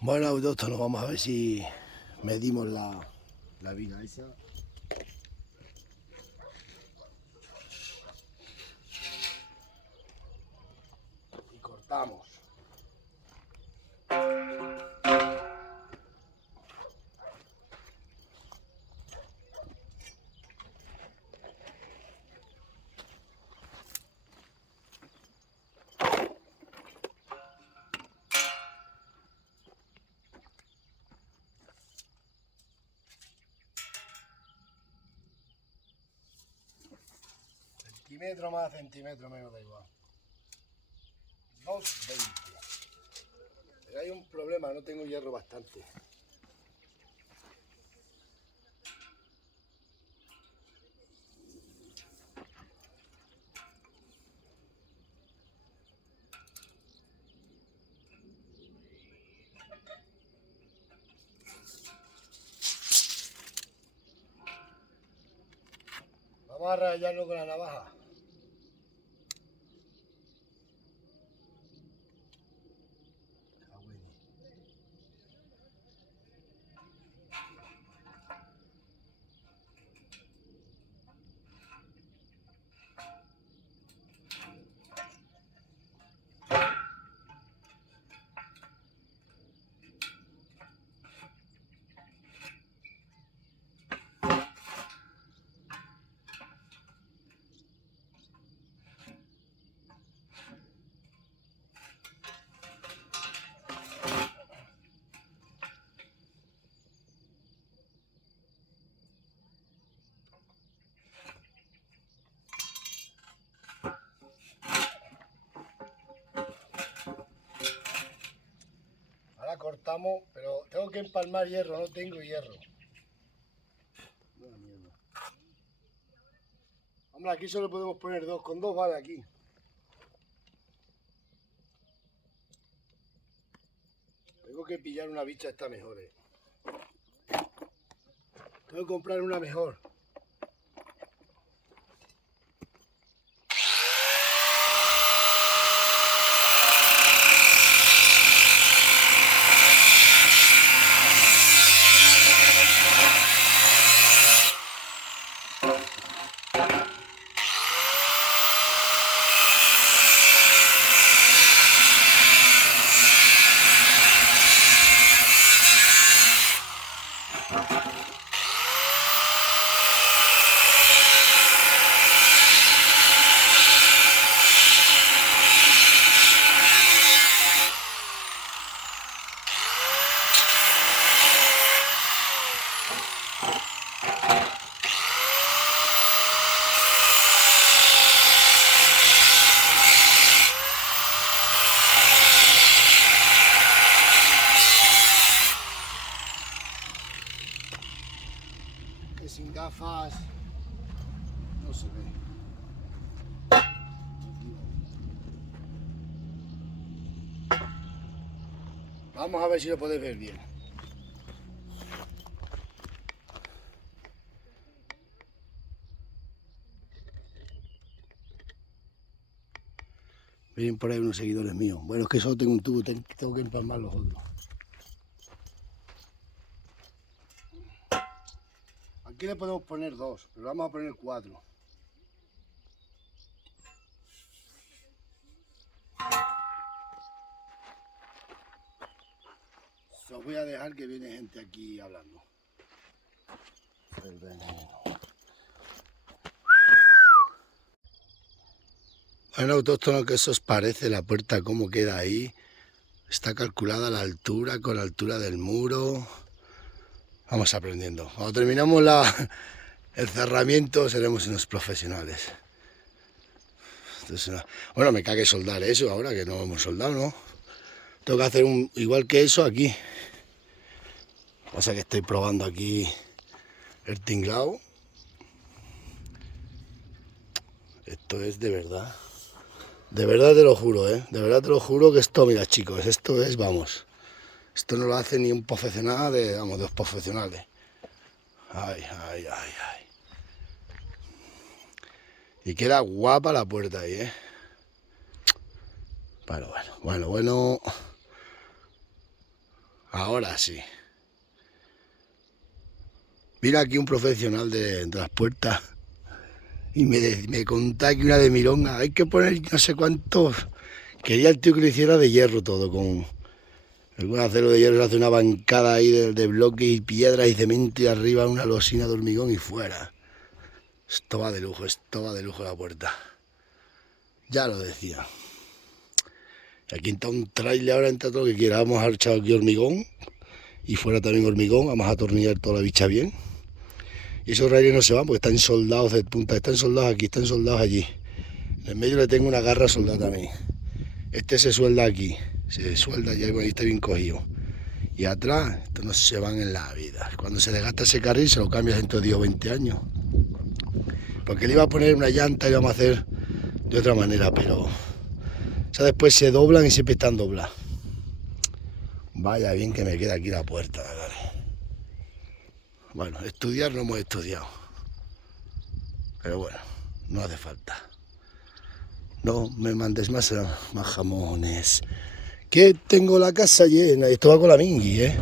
Bueno, autóctono, vamos a ver si medimos la viga esa. Y cortamos. Centímetro más, centímetro menos, da igual. 2,20. Pero hay un problema, no tengo hierro bastante. Vamos a rayarlo con la navaja. Ahora cortamos, pero tengo que empalmar hierro, no tengo hierro. Hombre, aquí solo podemos poner dos, con dos vale aquí. Tengo que pillar una bicha esta mejor, Tengo que comprar una mejor. Sin gafas no se ve. Vamos a ver si lo podéis ver bien. Vienen por ahí unos seguidores míos. Bueno, es que solo tengo un tubo, tengo que empalmar los otros. Aquí le podemos poner dos, pero vamos a poner 4. Os voy a dejar que viene gente aquí hablando. El veneno. Bueno, autóctono, que eso os parece la puerta, cómo queda ahí. Está calculada la altura con la altura del muro. Vamos aprendiendo. Cuando terminamos el cerramiento seremos unos profesionales. Bueno, me cague soldar eso ahora que no hemos soldado, ¿no? Tengo que hacer igual que eso aquí. Pasa que estoy probando aquí el tinglado. Esto es de verdad. De verdad te lo juro, ¿eh? De verdad te lo juro que esto, mira chicos, esto es, vamos. Esto no lo hace ni un profesional de los profesionales. Ay, ay, ay, ay. Y queda guapa la puerta ahí, ¿eh? Bueno. Ahora sí. Vino aquí un profesional de las puertas y me contaba que una de milonga, hay que poner no sé cuántos. Quería el tío que lo hiciera de hierro todo, con algún acero de hierro, se hace una bancada ahí de bloques y piedras y cemento y arriba una losina de hormigón y fuera. Esto va de lujo la puerta. Ya lo decía. Aquí está un trailer, ahora entra todo lo que quiera. Vamos a echar aquí hormigón y fuera también hormigón. Vamos a atornillar toda la bicha bien. Y esos raíles no se van porque están soldados de punta. Están soldados aquí, están soldados allí. En medio le tengo una garra soldada también. Este se suelda aquí. Se suelda ya y está bien cogido. Y atrás, estos no se van en la vida. Cuando se desgasta ese carril se lo cambias dentro de 10 o 20 años. Porque le iba a poner una llanta y vamos a hacer de otra manera, pero... O sea, después se doblan y siempre están dobladas. Vaya bien que me queda aquí la puerta, dale. Bueno, estudiar no hemos estudiado. Pero bueno, no hace falta. No me mandes más jamones. Que tengo la casa llena. Esto va con la Mingui, ¿eh?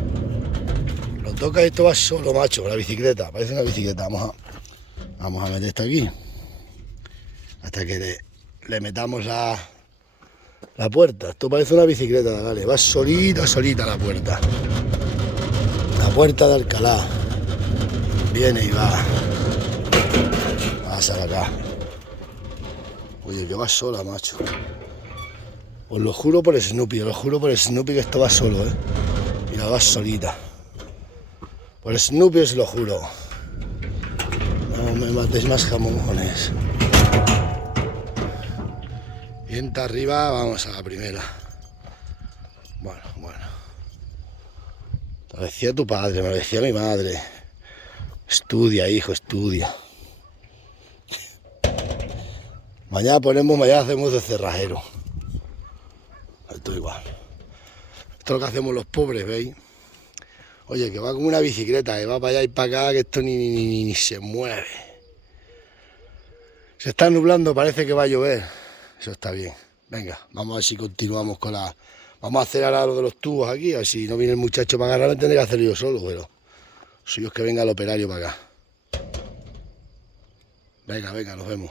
Lo toca, esto va solo, macho, con la bicicleta. Parece una bicicleta. Vamos a meter esto aquí. Hasta que le metamos la puerta. Esto parece una bicicleta, dale. Va solita la puerta. La puerta de Alcalá. Viene y va. Pasa acá. Oye, que va sola, macho. Os lo juro por Snoopy, que esto va solo, ¿eh? Mira, va solita. Por Snoopy os lo juro. No me matéis más jamones. Y entra arriba, vamos a la primera. Bueno. Te lo decía tu padre, me lo decía mi madre. Estudia, hijo, estudia. Mañana hacemos de cerrajero. Esto igual. Esto es lo que hacemos los pobres, ¿veis? Oye, que va como una bicicleta, que va para allá y para acá, que esto ni se mueve. Se está nublando, parece que va a llover. Eso está bien. Venga, vamos a ver si continuamos con la... Vamos a hacer ahora lo de los tubos aquí, a ver si no viene el muchacho para agarrarlo, tendré que hacerlo yo solo, pero... Suyo es que venga el operario para acá. Venga, nos vemos.